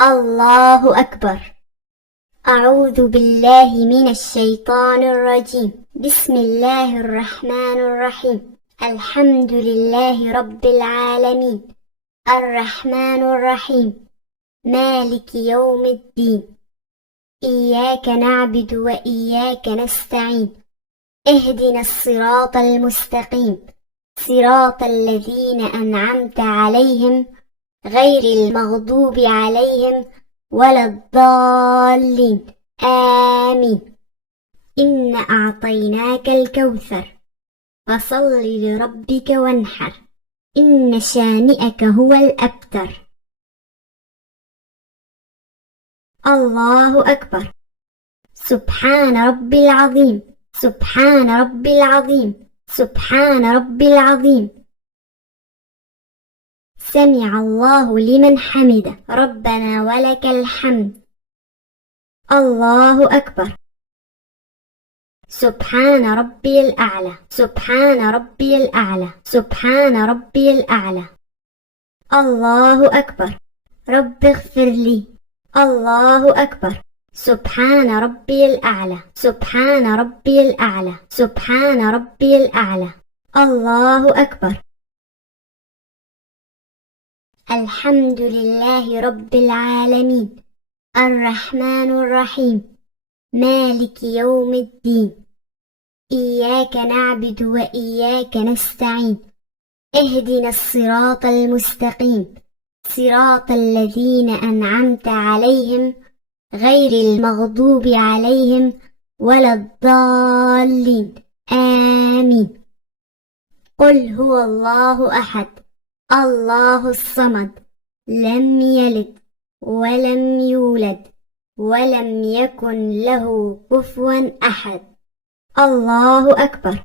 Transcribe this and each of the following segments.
الله أكبر. أعوذ بالله من الشيطان الرجيم. بسم الله الرحمن الرحيم. الحمد لله رب العالمين، الرحمن الرحيم، مالك يوم الدين. إياك نعبد وإياك نستعين. اهدنا الصراط المستقيم، صراط الذين أنعمت عليهم غير المغضوب عليهم ولا الضالين، آمين. إنا أعطيناك الكوثر فصل لربك وانحر، إن شانئك هو الأبتر. الله أكبر. سبحان ربي العظيم، سبحان ربي العظيم، سبحان ربي العظيم. سمع الله لمن حمده، ربنا ولك الحمد. الله أكبر. سبحان ربي الأعلى، سبحان ربي الأعلى، سبحان ربي الأعلى. الله أكبر. رب اغفر لي. الله أكبر. سبحان ربي الأعلى، سبحان ربي الأعلى، سبحان ربي الأعلى. الله أكبر. الحمد لله رب العالمين، الرحمن الرحيم، مالك يوم الدين. إياك نعبد وإياك نستعين. اهدنا الصراط المستقيم، صراط الذين أنعمت عليهم غير المغضوب عليهم ولا الضالين، آمين. قل هو الله أحد، الله الصمد، لم يلد ولم يولد ولم يكن له كفوا أحد. الله أكبر.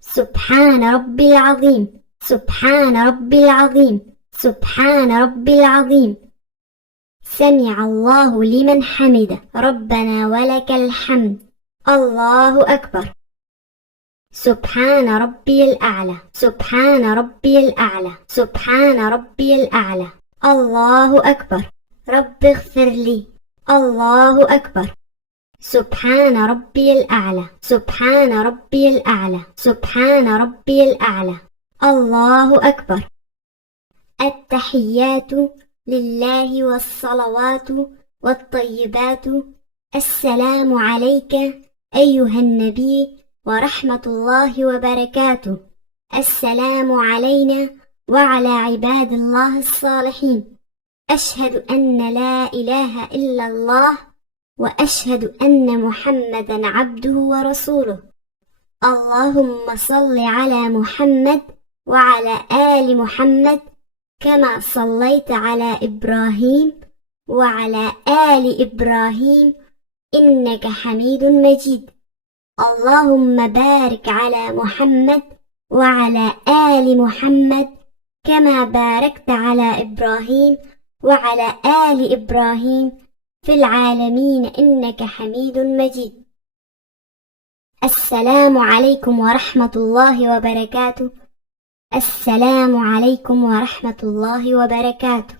سبحان ربي العظيم، سبحان ربي العظيم، سبحان ربي العظيم. سمع الله لمن حمده، ربنا ولك الحمد. الله أكبر. سبحان ربي الأعلى، سبحان ربي الأعلى، سبحان ربي الأعلى. الله أكبر. رب اغفر لي. الله أكبر. سبحان ربي الأعلى، سبحان ربي الأعلى، سبحان ربي الأعلى. الله أكبر. التحيات لله والصلوات والطيبات. السلام عليك أيها النبي ورحمة الله وبركاته. السلام علينا وعلى عباد الله الصالحين. أشهد أن لا إله إلا الله وأشهد أن محمدا عبده ورسوله. اللهم صل على محمد وعلى آل محمد كما صليت على إبراهيم وعلى آل إبراهيم إنك حميد مجيد. اللهم بارك على محمد وعلى آل محمد كما باركت على إبراهيم وعلى آل إبراهيم في العالمين إنك حميد مجيد. السلام عليكم ورحمة الله وبركاته. السلام عليكم ورحمة الله وبركاته.